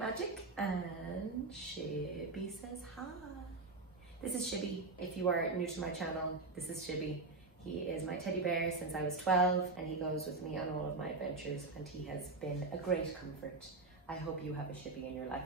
Rikilikemagic, and Shibby says hi. This is Shibby. If you are new to my channel, this is Shibby. He is my teddy bear since I was 12 and he goes with me on all of my adventures and he has been a great comfort. I hope you have a Shibby in your life.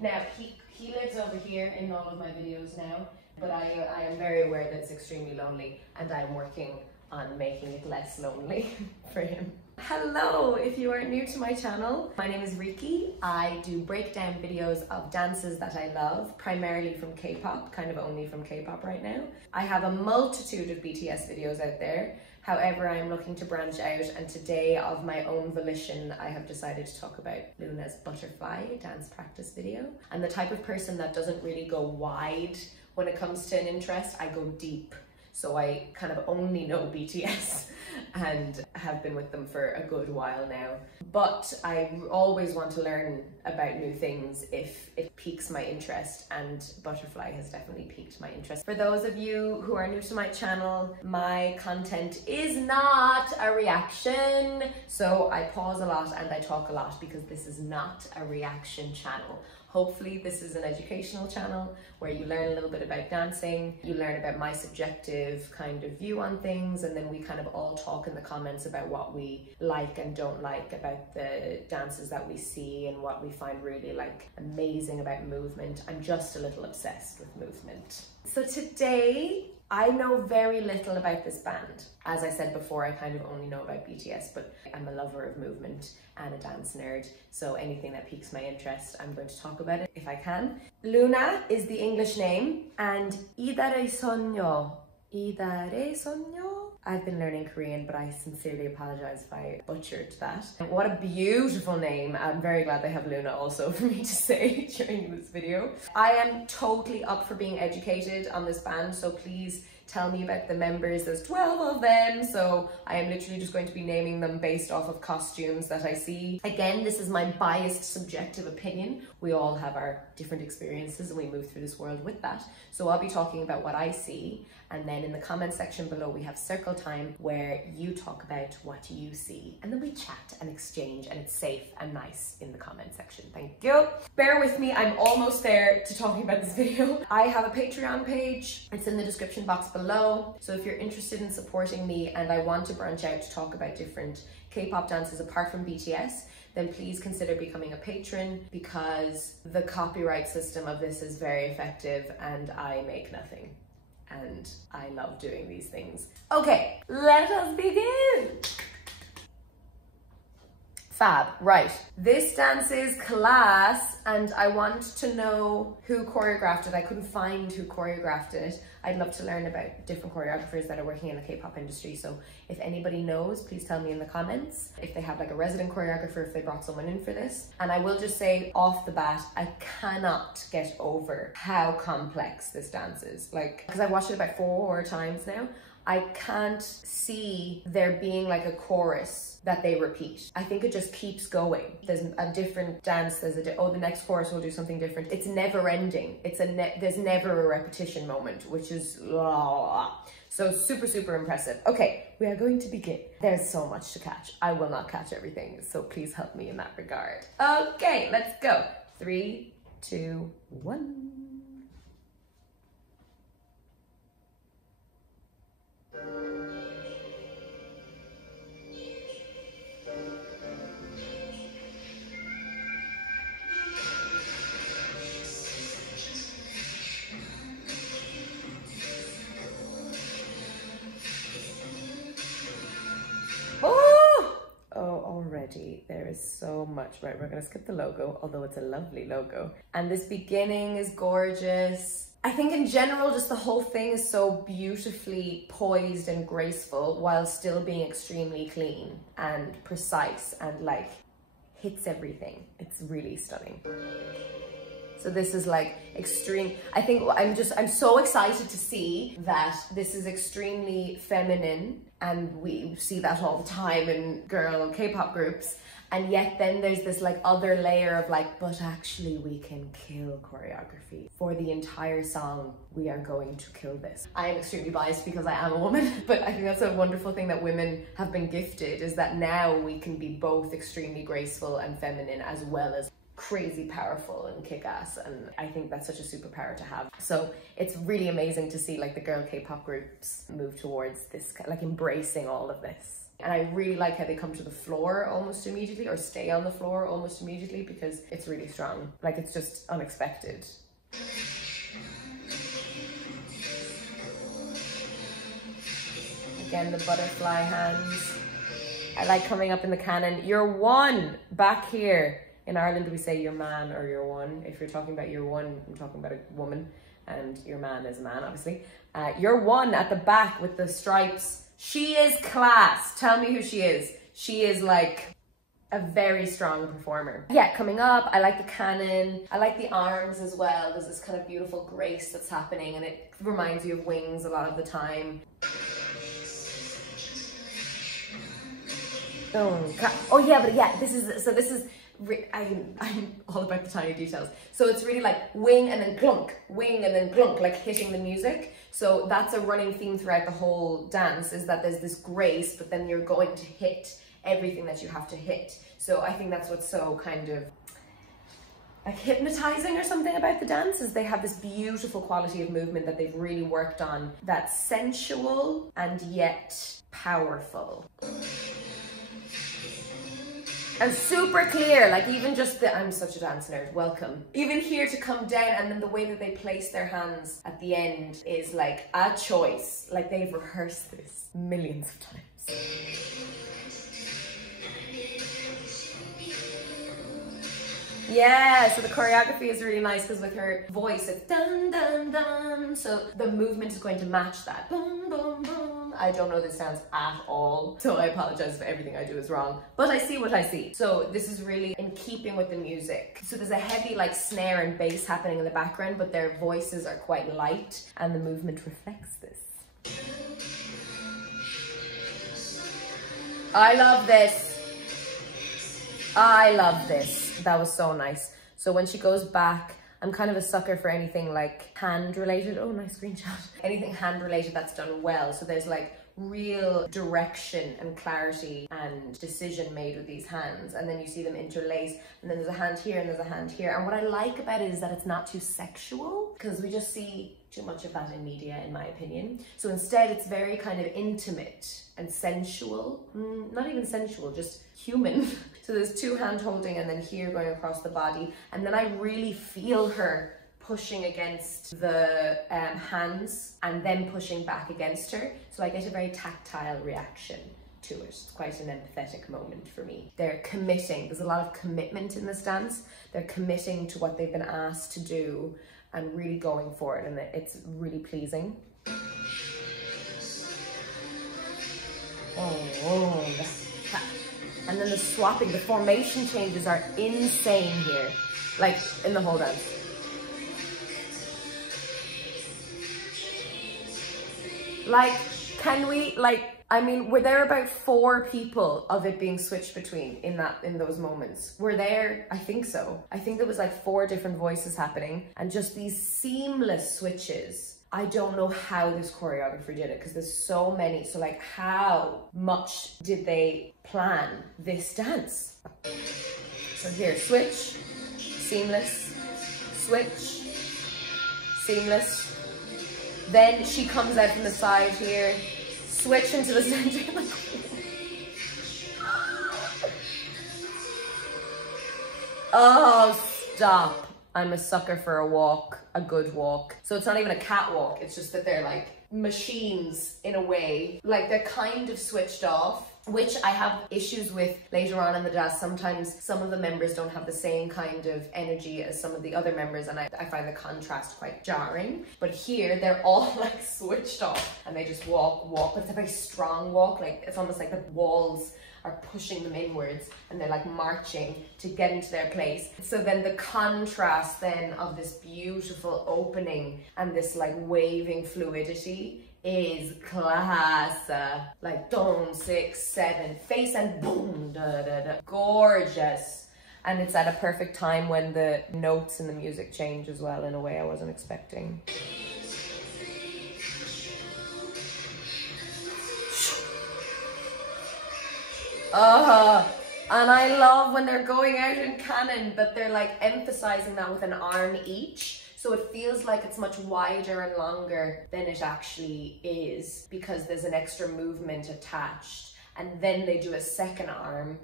Now, he lives over here in all of my videos now, but I am very aware that it's extremely lonely and I'm working on making it less lonely for him. Hello, if you are new to my channel, my name is Riki. I do breakdown videos of dances that I love, primarily from K-pop, kind of only from K-pop right now. I have a multitude of BTS videos out there. However, I am looking to branch out, and today, of my own volition, I have decided to talk about Loona's Butterfly dance practice video. I'm the type of person that doesn't really go wide when it comes to an interest. I go deep. So I kind of only know BTS and have been with them for a good while now. But I always want to learn about new things if it piques my interest, and Butterfly has definitely piqued my interest. For those of you who are new to my channel, my content is not a reaction. So I pause a lot and I talk a lot because this is not a reaction channel. Hopefully this is an educational channel where you learn a little bit about dancing, you learn about my subjective kind of view on things, and then we kind of all talk in the comments about what we like and don't like about the dances that we see and what we find really like amazing about movement. I'm just a little obsessed with movement. So today, I know very little about this band. As I said before, I kind of only know about BTS, but I'm a lover of movement and a dance nerd, so anything that piques my interest, I'm going to talk about it if I can. Loona is the English name, and Idare Sonyo. I've been learning Korean, but I sincerely apologize if I butchered that. What a beautiful name. I'm very glad they have Loona also for me to say during this video. I am totally up for being educated on this band, so please tell me about the members. There's 12 of them, so I am literally just going to be naming them based off of costumes that I see. Again, this is my biased, subjective opinion. We all have our different experiences and we move through this world with that. So I'll be talking about what I see, and then in the comment section below we have circle time where you talk about what you see, and then we chat and exchange, and it's safe and nice in the comment section. Thank you. Bear with me, I'm almost there to talking about this video. I have a Patreon page. It's in the description box below. So if you're interested in supporting me and I want to branch out to talk about different K-pop dances apart from BTS, then please consider becoming a patron, because the copyright system of this is very effective and I make nothing. And I love doing these things. Okay, let us begin. Fab, right. This dance is class, and I want to know who choreographed it. I couldn't find who choreographed it. I'd love to learn about different choreographers that are working in the K-pop industry. So if anybody knows, please tell me in the comments. If they have like a resident choreographer, if they brought someone in for this. And I will just say off the bat, I cannot get over how complex this dance is. Like, because I've watched it about 4 times now. I can't see there being like a chorus that they repeat. I think it just keeps going. There's a different dance, the next chorus will do something different. It's never ending. There's never a repetition moment, which is so super, super impressive. Okay, we are going to begin. There's so much to catch. I will not catch everything, so please help me in that regard. Okay, let's go. 3, 2, 1. Already there is so much. Right, we're gonna skip the logo, although it's a lovely logo, and this beginning is gorgeous. I think in general just the whole thing is so beautifully poised and graceful while still being extremely clean and precise and like hits everything. It's really stunning. So this is like extreme. I think I'm so excited to see that this is extremely feminine, and we see that all the time in girl K-pop groups. And yet then there's this like other layer of like, but actually we can kill choreography. For the entire song, we are going to kill this. I am extremely biased because I am a woman, but I think that's a wonderful thing that women have been gifted, is that now we can be both extremely graceful and feminine as well as crazy powerful and kick-ass, and I think that's such a superpower to have. So it's really amazing to see like the girl K-pop groups move towards this, like embracing all of this. And I really like how they come to the floor almost immediately, or stay on the floor almost immediately, because it's really strong. Like, it's just unexpected. Again, the butterfly hands. I like coming up in the canon. You're one back here. In Ireland, we say your man or your one. If you're talking about your one, I'm talking about a woman, and your man is a man, obviously. Your one at the back with the stripes. She is class. Tell me who she is. She is like a very strong performer. Yeah, coming up, I like the cannon. I like the arms as well. There's this kind of beautiful grace that's happening, and it reminds you of wings a lot of the time. Oh yeah, but yeah, this is I'm all about the tiny details. So it's really like wing and then clunk, wing and then clunk, like hitting the music. So that's a running theme throughout the whole dance, is that there's this grace, but then you're going to hit everything that you have to hit. So I think that's what's so kind of like hypnotizing or something about the dance, is they have this beautiful quality of movement that they've really worked on, that's sensual and yet powerful. And super clear, like even just the, I'm such a dance nerd, welcome. Even here to come down, and then the way that they place their hands at the end is like a choice. Like they've rehearsed this millions of times. Yeah, so the choreography is really nice, because with her voice, it's dun dun dun. So the movement is going to match that. Boom, boom, boom. I don't know this dance at all, so I apologize if everything I do is wrong, but I see what I see. So this is really in keeping with the music. So there's a heavy like snare and bass happening in the background, but their voices are quite light, and the movement reflects this. I love this. I love this. That was so nice. So when she goes back, I'm kind of a sucker for anything like hand related. Oh, nice screenshot. Anything hand related that's done well. So there's like real direction and clarity and decision made with these hands, and then you see them interlace, and then there's a hand here and there's a hand here. And what I like about it is that it's not too sexual, because we just see too much of that in media, in my opinion. So instead it's very kind of intimate and sensual. Not even sensual, just human. So there's two hand holding, and then here going across the body, and then I really feel her pushing against the hands and then pushing back against her. So I get a very tactile reaction to it. It's quite an empathetic moment for me. They're committing. There's a lot of commitment in this dance. They're committing to what they've been asked to do and really going for it, and it's really pleasing. Oh, and then the swapping, the formation changes are insane here, like in the whole dance. Like, can we, like, I mean, were there about 4 people of it being switched between in those moments? Were there? I think so. I think there was like 4 different voices happening, and just these seamless switches. I don't know how this choreographer did it, because there's so many. So like, how much did they plan this dance? So here, switch, seamless, switch, seamless. Then she comes out from the side here, switch into the center. Oh, stop. I'm a sucker for a walk, a good walk. So it's not even a catwalk, it's just that they're like machines in a way. Like they're kind of switched off, which I have issues with later on in the dance. Sometimes some of the members don't have the same kind of energy as some of the other members, and I find the contrast quite jarring. But here, they're all like switched off, and they just walk, but it's a very strong walk. Like it's almost like the walls are pushing them inwards, and they're like marching to get into their place. So then the contrast then of this beautiful opening and this like waving fluidity is class. Like dong, 6, 7, face and boom, da, da, da. Gorgeous. And it's at a perfect time when the notes in the music change as well, in a way I wasn't expecting. And I love when they're going out in canon that they're like emphasizing that with an arm each. So it feels like it's much wider and longer than it actually is because there's an extra movement attached. And then they do a second arm.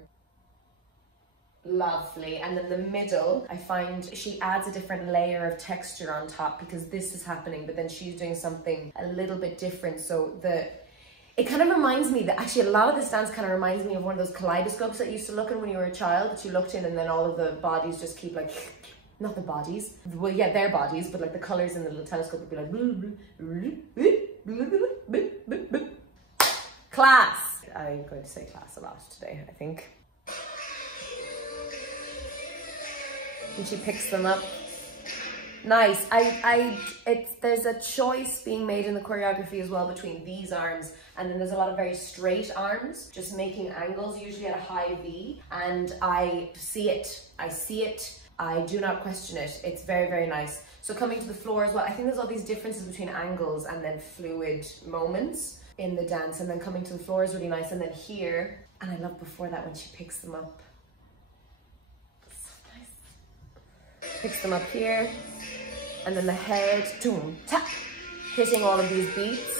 Lovely. And then the middle, I find she adds a different layer of texture on top because this is happening, but then she's doing something a little bit different. So it kind of reminds me that actually a lot of this dance kind of reminds me of one of those kaleidoscopes that you used to look in when you were a child, that you looked in and then all of the bodies just keep like, not the bodies, well yeah, their bodies, but like the colors in the little telescope would be like, class. I'm going to say class a lot today, I think. And she picks them up. Nice. There's a choice being made in the choreography as well between these arms, and then there's a lot of very straight arms, just making angles, usually at a high V, and I see it. I do not question it. It's very, very nice. So coming to the floor as well, I think there's all these differences between angles and then fluid moments in the dance, and then coming to the floor is really nice. And then here, and I love before that when she picks them up. So nice. Picks them up here, and then the head, toom, tap, hitting all of these beats.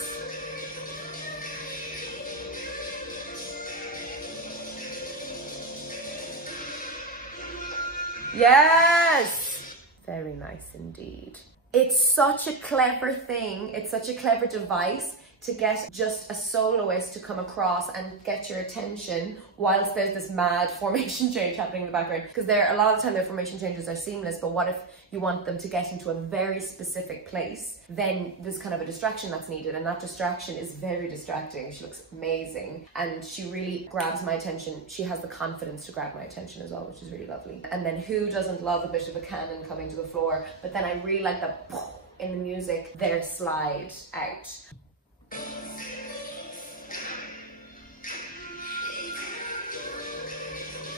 Yes! Very nice indeed. It's such a clever thing. It's such a clever device to get just a soloist to come across and get your attention whilst there's this mad formation change happening in the background. Because a lot of the time their formation changes are seamless, but what if you want them to get into a very specific place? Then there's kind of a distraction that's needed, and that distraction is very distracting. She looks amazing, and she really grabs my attention. She has the confidence to grab my attention as well, which is really lovely. And then who doesn't love a bit of a cannon coming to the floor? But then I really like the in the music, their slide out.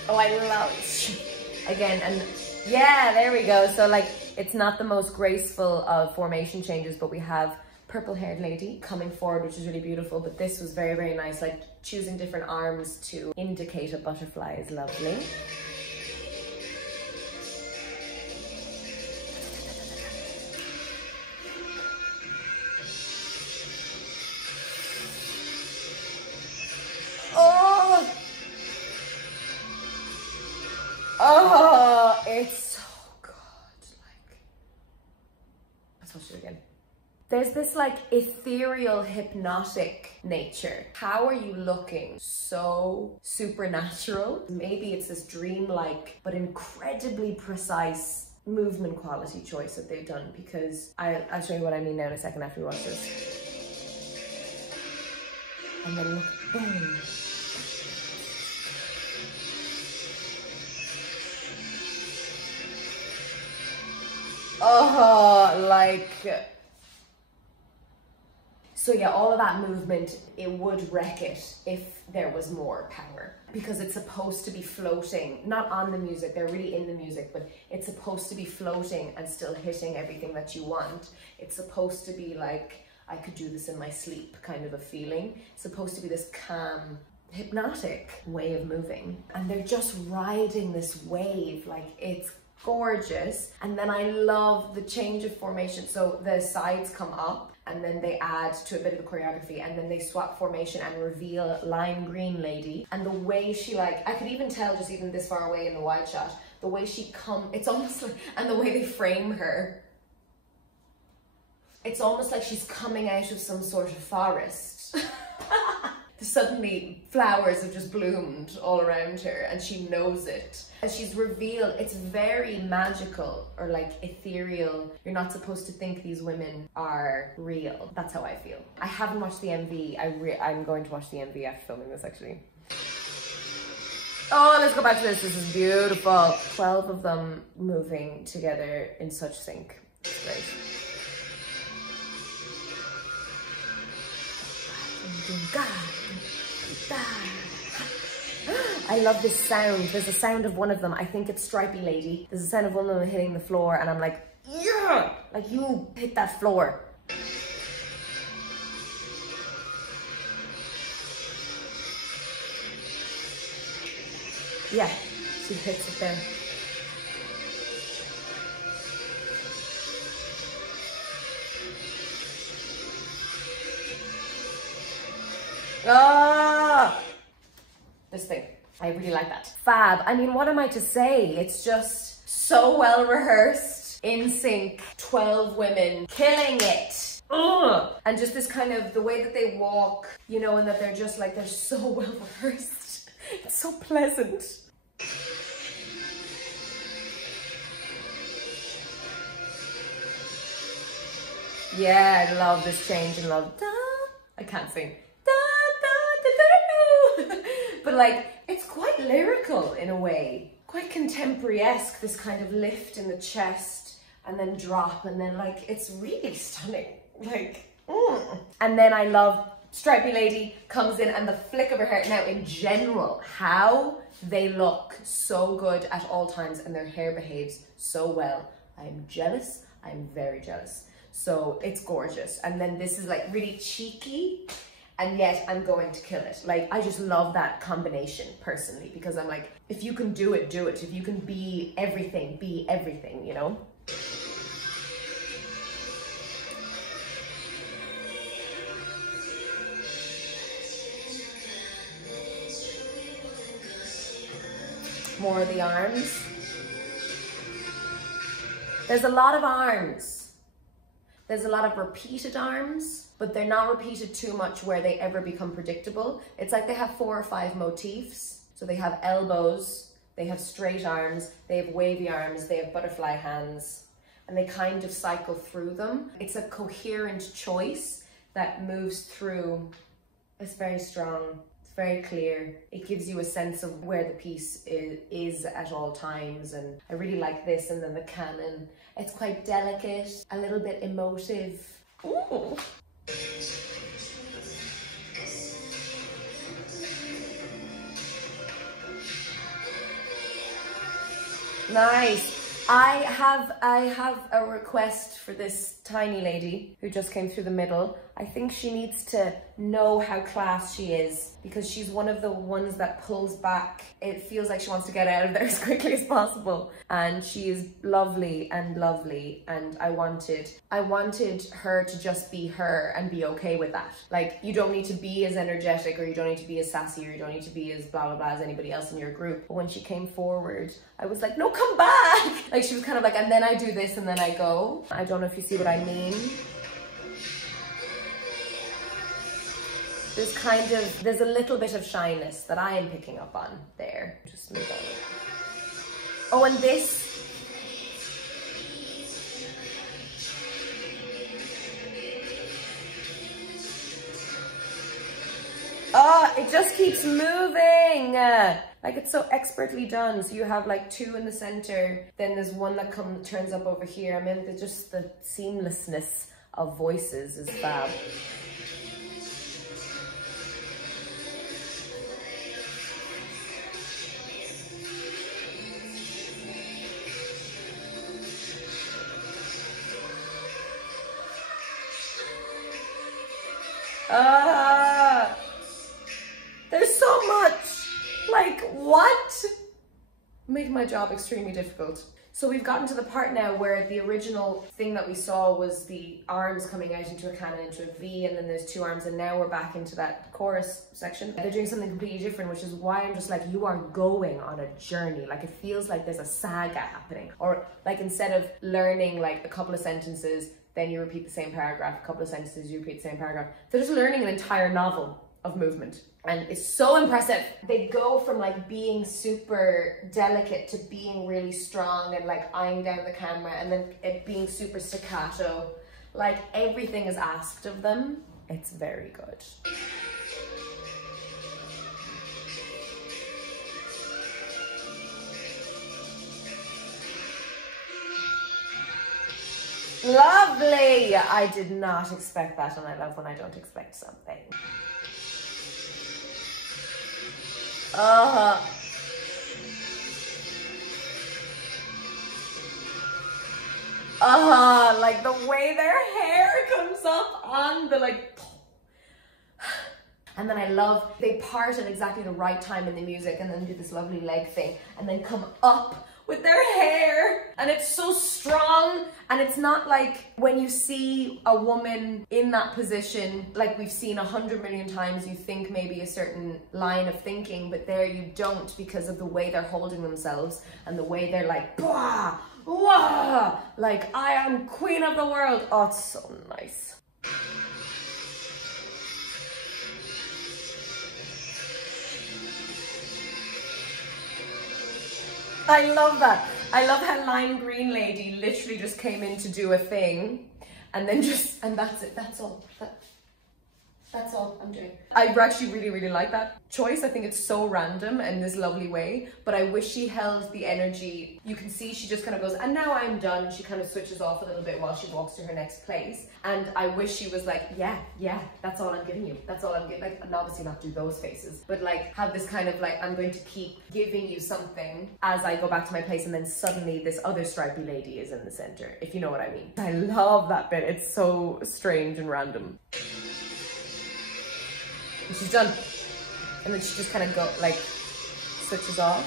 Oh, I love it. Again, and yeah, there we go. So like, it's not the most graceful of formation changes, but we have purple haired lady coming forward, which is really beautiful. But this was very, very nice. Like choosing different arms to indicate a butterfly is lovely. Oh, it's so good. Like, let's watch it again. There's this like ethereal, hypnotic nature. How are you looking so supernatural? Maybe it's this dreamlike, but incredibly precise movement quality choice that they've done, because I'll show you what I mean now in a second after we watch this. And then look, boom. Oh, like, so yeah, all of that movement, it would wreck it if there was more power, because it's supposed to be floating, not on the music, they're really in the music, but it's supposed to be floating and still hitting everything that you want. It's supposed to be like, I could do this in my sleep kind of a feeling. It's supposed to be this calm, hypnotic way of moving. And they're just riding this wave, like it's gorgeous. And then I love the change of formation. So the sides come up and then they add to a bit of the choreography, and then they swap formation and reveal lime green lady. And the way she, like, I could even tell just even this far away in the wide shot, the way she it's almost like, and the way they frame her, it's almost like she's coming out of some sort of forest. Suddenly flowers have just bloomed all around her and she knows it. And she's revealed, it's very magical or like ethereal. You're not supposed to think these women are real. That's how I feel. I haven't watched the MV. I'm going to watch the MV after filming this actually. Oh, let's go back to this. This is beautiful. 12 of them moving together in such sync. It's great. I love this sound. There's a sound of one of them. I think it's Stripey Lady. There's a sound of one of them hitting the floor and I'm like, yeah, like you hit that floor. Yeah, she hits it there. Ah! This thing. I really like that. Fab. I mean, what am I to say? It's just so well rehearsed, in sync, 12 women killing it. Ugh. And just this kind of, the way that they walk, you know, and that they're just like, they're so well rehearsed. It's so pleasant. Yeah, I love this change in love. Da, I can't sing. Da, da, da, da, da. But like, it's quite lyrical in a way. Quite contemporary-esque, this kind of lift in the chest and then drop, and then like, it's really stunning. Like, And then I love Stripey Lady comes in and the flick of her hair. Now in general, how they look so good at all times and their hair behaves so well. I'm jealous, I'm very jealous. So it's gorgeous. And then this is like really cheeky, and yet I'm going to kill it. Like, I just love that combination personally, because I'm like, if you can do it, do it. If you can be everything, you know? More of the arms. There's a lot of arms. There's a lot of repeated arms, but they're not repeated too much where they ever become predictable. It's like they have 4 or 5 motifs. So they have elbows, they have straight arms, they have wavy arms, they have butterfly hands, and they kind of cycle through them. It's a coherent choice that moves through. It's very strong. Very clear. It gives you a sense of where the piece is at all times, and I really like this. And then the canon, it's quite delicate, a little bit emotive. Ooh. Nice. I have a request for this tiny lady who just came through the middle. I think she needs to know how class she is, because she's one of the ones that pulls back. It feels like she wants to get out of there as quickly as possible. And she is lovely, and I wanted her to just be her and be okay with that. Like, you don't need to be as energetic, or you don't need to be as sassy, or you don't need to be as blah blah blah as anybody else in your group. But when she came forward, I was like, no, come back. Like, she was kind of like, and then I do this and then I go. I don't know if you see what I mean. There's a little bit of shyness that I am picking up on there. Just move on. Oh, and this. Oh, it just keeps moving. Like, it's so expertly done. So you have like 2 in the center, then there's one that turns up over here. I mean, just the seamlessness of voices is fab. There's so much. Like, what? Making my job extremely difficult. So we've gotten to the part now where the original thing that we saw was the arms coming out into a canon, into a V, and then there's 2 arms, and now we're back into that chorus section. They're doing something completely different, which is why I'm just like, you are going on a journey. Like, it feels like there's a saga happening. Or like, instead of learning like a couple of sentences, then you repeat the same paragraph, a couple of sentences, you repeat the same paragraph. They're just learning an entire novel of movement. And it's so impressive. They go from like being super delicate to being really strong and like eyeing down the camera, and then it being super staccato. Like, everything is asked of them. It's very good. Lovely! I did not expect that, and I love when I don't expect something. Like the way their hair comes up on the like, And then I love, they part at exactly the right time in the music and then do this lovely leg thing and then come up with their hair, and it's so strong. And it's not like when you see a woman in that position, like we've seen 100 million times, you think maybe a certain line of thinking, but there you don't, because of the way they're holding themselves and the way they're like, bah, wah, like I am queen of the world. Oh, it's so nice. I love that. I love how Lime Green Lady literally just came in to do a thing and then just, and that's it, that's all. That's all I'm doing. I actually really like that choice. I think it's so random in this lovely way, but I wish she held the energy. You can see she just kind of goes, and now I'm done. She kind of switches off a little bit while she walks to her next place. And I wish she was like, yeah, that's all I'm giving you. That's all I'm giving. Like, and obviously not do those faces, but like have this kind of like, I'm going to keep giving you something as I go back to my place, and then suddenly this other stripy lady is in the center, if you know what I mean. I love that bit. It's so strange and random. And she's done. And then she just kind of go like switches off.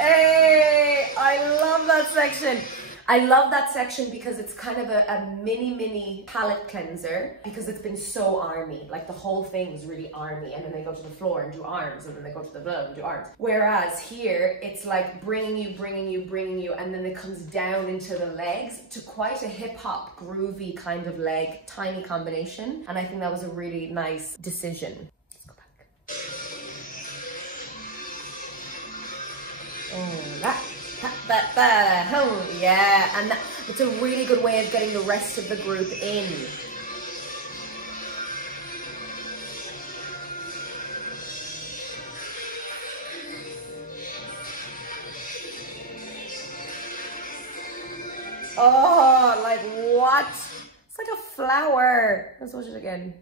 Hey, I love that section. I love that section because it's kind of a mini palette cleanser, because it's been so army. Like the whole thing is really army, and then they go to the floor and do arms, and then they go to the blood and do arms. Whereas here, it's like bringing you, and then it comes down into the legs to quite a hip hop groovy kind of leg, tiny combination. And I think that was a really nice decision. Let's go back. Oh, that. Yeah, and it's a really good way of getting the rest of the group in. Oh, like what? It's like a flower. Let's watch it again.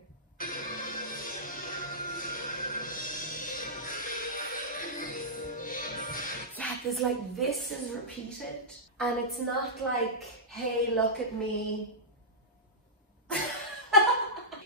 There's like, this is repeated, and it's not like, hey, look at me. It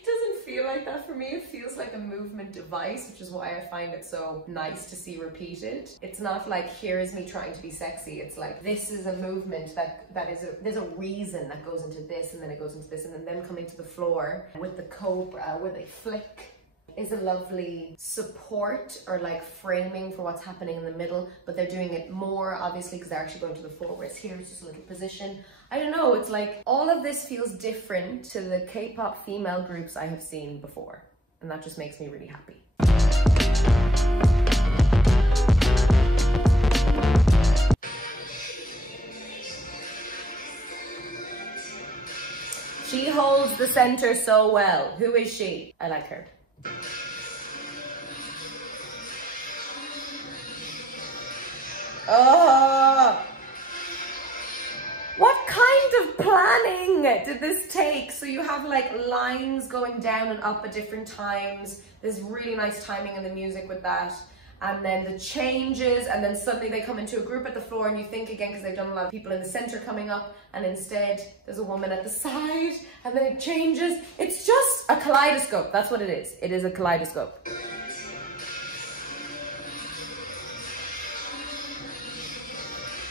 doesn't feel like that for me. It feels like a movement device, which is why I find it so nice to see repeated. It's not like, here is me trying to be sexy. It's like, this is a movement there's a reason that goes into this, and then it goes into this, and then them coming to the floor with the cobra where they flick is a lovely support or like framing for what's happening in the middle, but they're doing it more obviously because they're actually going to the floor, whereas here it's just a little position. I don't know, it's like all of this feels different to the K-pop female groups I have seen before, and that just makes me really happy. She holds the center so well. Who is she? I like her. Oh, what kind of planning did this take? So you have like lines going down and up at different times. There's really nice timing in the music with that. And then the changes, and then suddenly they come into a group at the floor, and you think again, because they've done a lot of people in the center coming up, and instead there's a woman at the side, and then it changes. It's just a kaleidoscope. That's what it is. It is a kaleidoscope.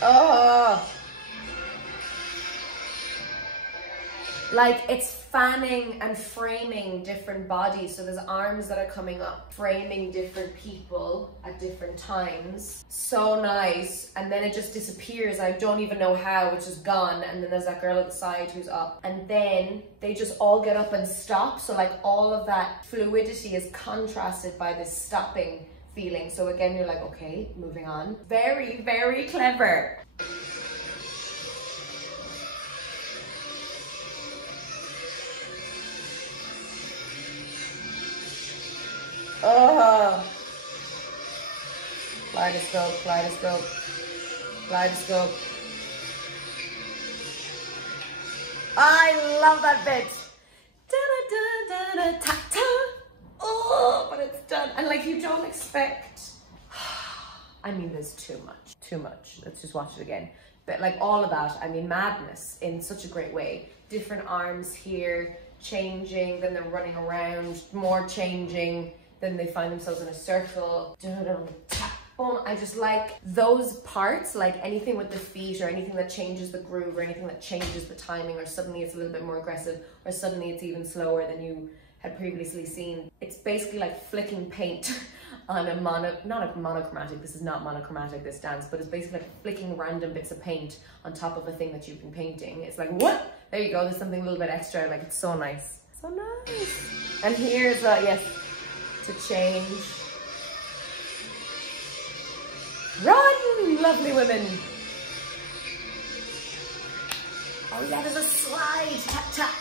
Oh, like it's fanning and framing different bodies. So there's arms that are coming up, framing different people at different times. So nice. And then it just disappears. I don't even know how, it's just gone. And then there's that girl at the side who's up. And then they just all get up and stop. So like all of that fluidity is contrasted by this stopping feeling. So again, you're like, okay, moving on. Very, very clever. Oh, kaleidoscope, kaleidoscope, kaleidoscope. I love that bit. Da da da da da ta ta. Oh, but it's done. And like you don't expect. I mean, there's too much, too much. Let's just watch it again. but like all of that, I mean, madness in such a great way. Different arms here, changing, then they're running around, more changing, then they find themselves in a circle. I just like those parts, like anything with the feet or anything that changes the groove or anything that changes the timing, or suddenly it's a little bit more aggressive or suddenly it's even slower than you had previously seen. It's basically like flicking paint on a not a monochromatic, this is not monochromatic, this dance, but it's basically like flicking random bits of paint on top of a thing that you've been painting. It's like, what? There you go, there's something a little bit extra, like it's so nice. So nice. And here's, yes, to change. Run, lovely women. Oh yeah, there's a slide, tap, tap.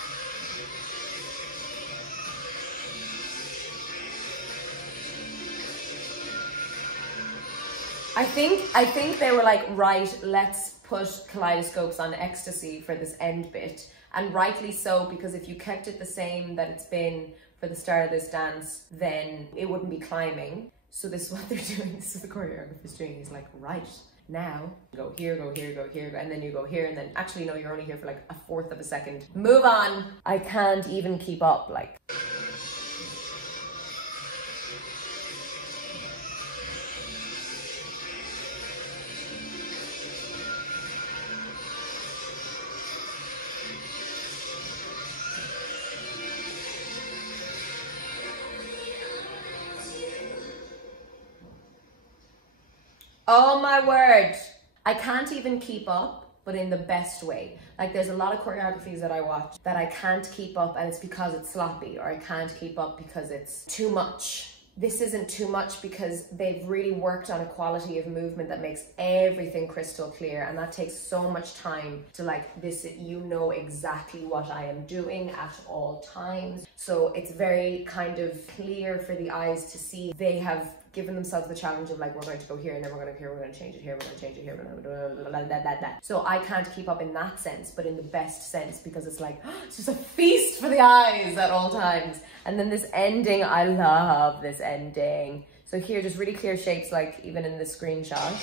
I think they were like, right, let's put kaleidoscopes on ecstasy for this end bit. And rightly so, because if you kept it the same that it's been for the start of this dance, then it wouldn't be climbing. So this is what they're doing, this is the choreographer's doing. He's like, right, now, go here, go here, go here, and then you go here, and then actually no, you're only here for like a fourth of a second. Move on. I can't even keep up, like. Oh my word. I can't even keep up, but in the best way. Like there's a lot of choreographies that I watch that I can't keep up and it's because it's sloppy, or I can't keep up because it's too much. This isn't too much because they've really worked on a quality of movement that makes everything crystal clear, and that takes so much time to like this, you know exactly what I am doing at all times. So it's very kind of clear for the eyes to see. They have given themselves the challenge of like, we're going to go here and then we're going to go here, we're going to change it here, we're going to change it here, we're going to blah. So I can't keep up in that sense, but in the best sense, because it's like, it's just a feast for the eyes at all times. And then this ending, I love this ending. So here, just really clear shapes, like even in the screenshot.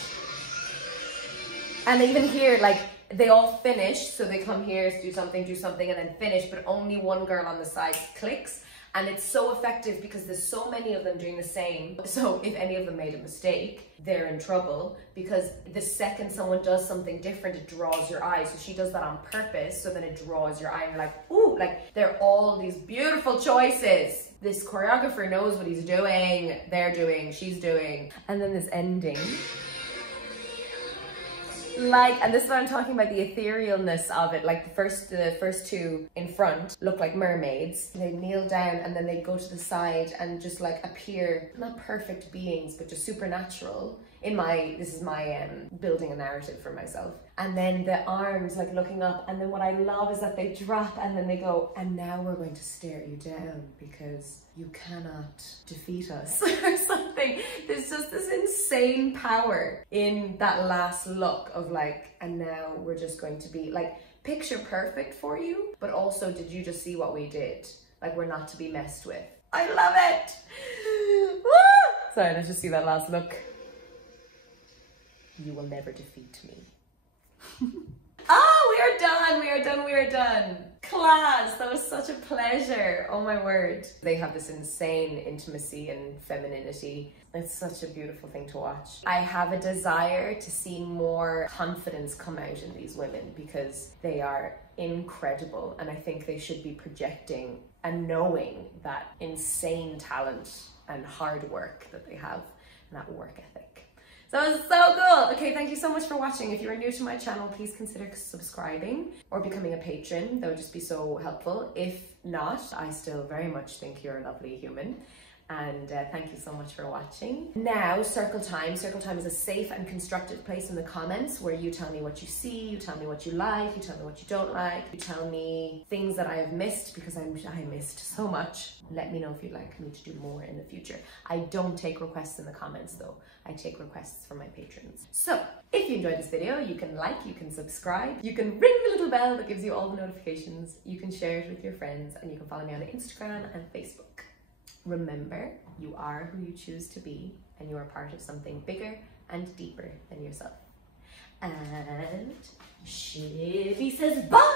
And even here, like they all finish. So they come here, do something, and then finish, but only one girl on the side clicks. And it's so effective because there's so many of them doing the same. So if any of them made a mistake, they're in trouble, because the second someone does something different, it draws your eye. So she does that on purpose, so then it draws your eye and you're like, ooh, like they're all these beautiful choices. This choreographer knows what he's doing, they're doing, she's doing. And then this ending. Like, and this is what I'm talking about, the etherealness of it. Like the first two in front look like mermaids. They kneel down and then they go to the side and just like appear, not perfect beings, but just supernatural. This is my building a narrative for myself. And then the arms like looking up, and then what I love is that they drop and then they go, and now we're going to stare you down because you cannot defeat us or something. There's just this insane power in that last look of like, and now we're just going to be like picture perfect for you, but also did you just see what we did? Like, we're not to be messed with. I love it. Woo! Sorry, let's just see that last look. You will never defeat me. Oh, we are done, we are done, we are done. Class, that was such a pleasure. Oh my word. They have this insane intimacy and femininity. It's such a beautiful thing to watch. I have a desire to see more confidence come out in these women because they are incredible, and I think they should be projecting and knowing that insane talent and hard work that they have, and that work ethic. So it was so cool. Okay, thank you so much for watching. If you are new to my channel, please consider subscribing or becoming a patron. That would just be so helpful. If not, I still very much think you're a lovely human. And thank you so much for watching. Now, circle time. Circle time is a safe and constructive place in the comments where you tell me what you see, you tell me what you like, you tell me what you don't like, you tell me things that I have missed, because I missed so much. Let me know if you'd like me to do more in the future. I don't take requests in the comments though. I take requests from my patrons. So, if you enjoyed this video, you can like, you can subscribe, you can ring the little bell that gives you all the notifications, you can share it with your friends, and you can follow me on Instagram and Facebook. Remember, you are who you choose to be, and you are part of something bigger and deeper than yourself. And Shibby says bye.